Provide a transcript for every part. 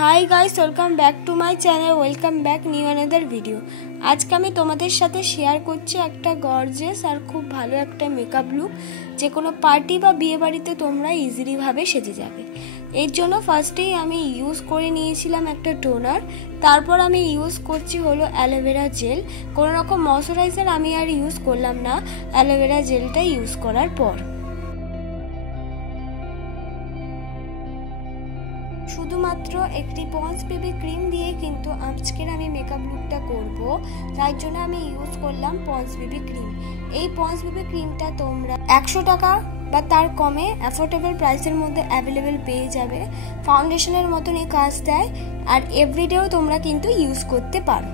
Hi guys, welcome back to my channel. Welcome back new another video. আজকে আমি তোমাদের সাথে শেয়ার করছি একটা গর্জিয়াস আর খুব ভালো একটা মেকআপ লুক, যে কোনো পার্টি বা বিয়ে বাড়িতে তোমরা ইজিলিভাবে সেজে যাবে। এর জন্য ফার্স্টেই আমি ইউজ করে নিয়েছিলাম একটা টোনার, তারপর আমি ইউজ করছি হলো অ্যালোভেরা জেল। কোনো রকম ময়শ্চারাইজার আমি আর ইউজ করলাম না অ্যালোভেরা জেলটা ইউজ করার পর। শুধুমাত্র একটি পন্স বেবি ক্রিম দিয়ে কিন্তু আজকের আমি মেকআপ লুকটা করব, তাই জন্য আমি ইউজ করলাম পন্স বেবি ক্রিম। এই পন্স বেবি ক্রিমটা তোমরা 100 টাকা বা তার কমে অ্যাফোর্ডেবল প্রাইসের মধ্যে অ্যাভেলেবেল পেয়ে যাবে। ফাউন্ডেশনের মতনই কাজ দেয় আর এভরিডেও তোমরা কিন্তু ইউজ করতে পারো।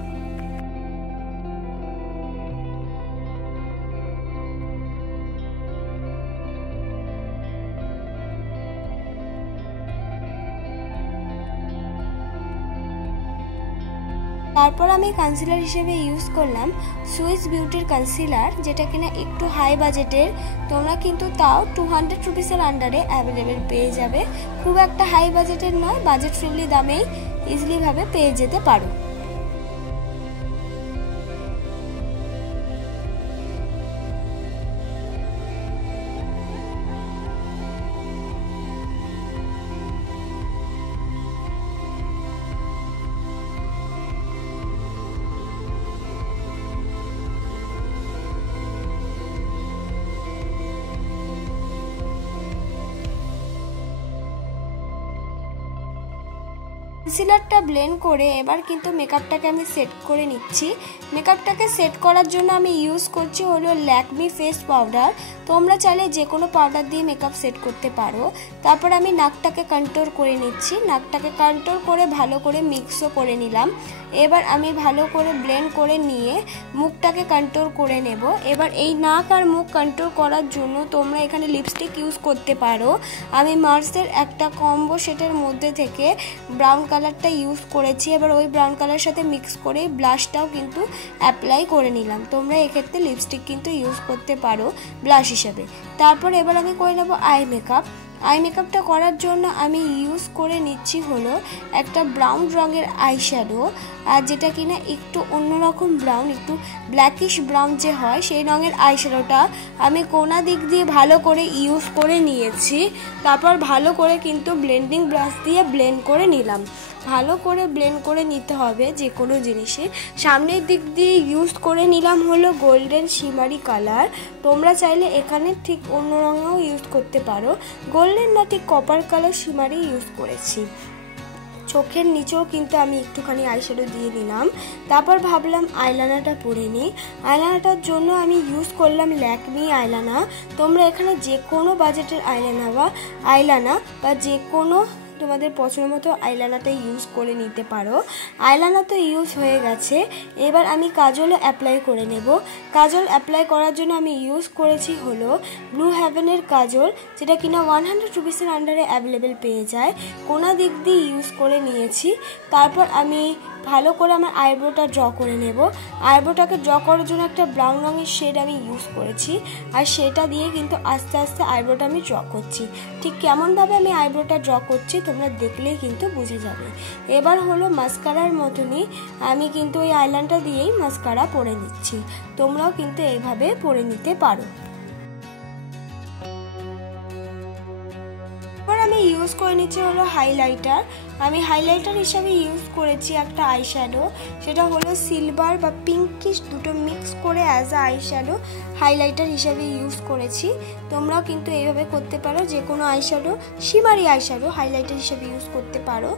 তারপর আমি কনসিলার হিসেবে ইউজ করলাম সুইস বিউটির কনসিলার, যেটা কিনা একটু হাই বাজেটের। তোমরা কিন্তু তাও 200 রুপিসের আন্ডারে অ্যাভেলেবেল পেয়ে যাবে। খুব একটা হাই বাজেটের নয়, বাজেট ফ্রেন্ডলি দামেই ইজিলিভাবে পেয়ে যেতে পারো। কনসিলারটা ব্লেন্ড করে এবার কিন্তু মেকআপটাকে আমি সেট করে নিচ্ছি। মেকআপটাকে সেট করার জন্য আমি ইউজ করছি হলো ল্যাকমি ফেস পাউডার। তোমরা চাইলে যে কোনো পাউডার দিয়ে মেকআপ সেট করতে পারো। তারপর আমি নাকটাকে কন্ট্রোল করে নিচ্ছি। নাকটাকে কন্ট্রোল করে ভালো করে মিক্সও করে নিলাম। এবার আমি ভালো করে ব্লেন্ড করে নিয়ে মুখটাকে কন্ট্রোল করে নেব। এবার এই নাক আর মুখ কন্ট্রোল করার জন্য তোমরা এখানে লিপস্টিক ইউজ করতে পারো। আমি মার্সের একটা কম্বো সেটের মধ্যে থেকে ব্রাউন কালারটা ইউজ করেছি। এবার ওই ব্রাউন কালারের সাথে মিক্স করে ব্লাশটাও কিন্তু অ্যাপ্লাই করে নিলাম। তোমরা এক্ষেত্রে লিপস্টিক কিন্তু ইউজ করতে পারো ব্লাশ হিসেবে। তারপর এবার আমি করে নেব আই মেকআপ। আই মেকআপটা করার জন্য আমি ইউজ করে নিচ্ছি হলো একটা ব্রাউন রঙের আই শ্যাডো, আর যেটা কিনা একটু অন্যরকম ব্রাউন, একটু ব্ল্যাকিশ ব্রাউন যে হয় সেই রঙের আই শ্যাডোটা আমি কোনা দিক দিয়ে ভালো করে ইউজ করে নিয়েছি। তারপর ভালো করে কিন্তু ব্লেন্ডিং ব্রাশ দিয়ে ব্লেন্ড করে নিলাম। ভালো করে ব্লেন্ড করে নিতে হবে যে কোনো জিনিসে। সামনের দিক দিয়ে ইউজ করে নিলাম হলো গোল্ডেন শিমারি কালার। তোমরা চাইলে এখানে ঠিক অন্য রঙেও ইউজ করতে পারো। গোল্ডেন না, ঠিক কপার কালার শিমারি ইউজ করেছি। চোখের নিচেও কিন্তু আমি একটুখানি আইশ্যাডো দিয়ে নিলাম। তারপর ভাবলাম আইলাইনারটা পরে নিই। আইলাইনারটার জন্য আমি ইউজ করলাম ল্যাকমি আইলাইনার। তোমরা এখানে যে কোনো বাজেটের আইলাইনার বা যে কোনো তোমাদের পছন্দ মতো আইলাইনারটা ইউজ করে নিতে পারো। আইলাইনার তো ইউজ হয়ে গেছে। এবার আমি কাজলও অ্যাপ্লাই করে নেব। কাজল অ্যাপ্লাই করার জন্য আমি ইউজ করেছি হলো ব্লু হেভেনের কাজল, যেটা কিনা 100 রুপিসের আন্ডারে অ্যাভেলেবেল পেয়ে যায়। কোনা দিক দিয়ে ইউজ করে নিয়েছি। তারপর আমি ভালো করে আমার আইব্রোটা ড্র করে নেব। আইব্রোটাকে ড্র করার জন্য একটা ব্রাউন রঙের শেড আমি ইউজ করেছি, আর সেটা দিয়ে কিন্তু আস্তে আস্তে আইব্রোটা আমি ড্র করছি। ঠিক কেমনভাবে আমি আইব্রোটা ড্র করছি তোমরা দেখলেই কিন্তু বুঝে যাবে। এবার হলো মাস্কারার মতনই আমি কিন্তু ওই আইলাইনারটা দিয়েই মাস্কারা পরে নিচ্ছি। তোমরাও কিন্তু এইভাবে পরে নিতে পারো। আমি ইউজ করে নিচ্ছি হলো হাইলাইটার। আমি হাইলাইটার হিসাবে ইউজ করেছি একটা আইশ্যাডো, সেটা হলো সিলভার বা পিঙ্কিশ দুটো মিক্স করে অ্যাজ আ আইশ্যাডো হাইলাইটার হিসাবে ইউজ করেছি। তোমরাও কিন্তু এইভাবে করতে পারো। যে কোনো আইশ্যাডো, শিমারি আইশ্যাডো হাইলাইটার হিসাবে ইউজ করতে পারো।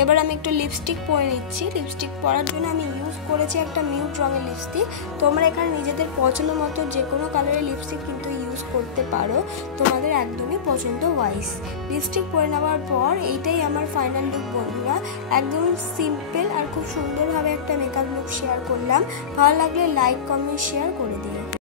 এবার আমি একটু লিপস্টিক পরে নিচ্ছি। লিপস্টিক পরার জন্য আমি ইউজ করেছি একটা মিউট রঙের লিপস্টিক। তোমরা এখানে নিজেদের পছন্দ মতো যে কোনো কালারের লিপস্টিক কিন্তু ইউজ করতে পারো, তোমাদের একদমই পছন্দ ওয়াইজ। লিপস্টিক পরে নেওয়ার পর এইটাই আমার ফাইনাল লুক বন্ধুরা। একদম সিম্পল আর খুব সুন্দরভাবে একটা মেকআপ লুক শেয়ার করলাম। ভালো লাগলে লাইক, কমেন্ট, শেয়ার করে দিও।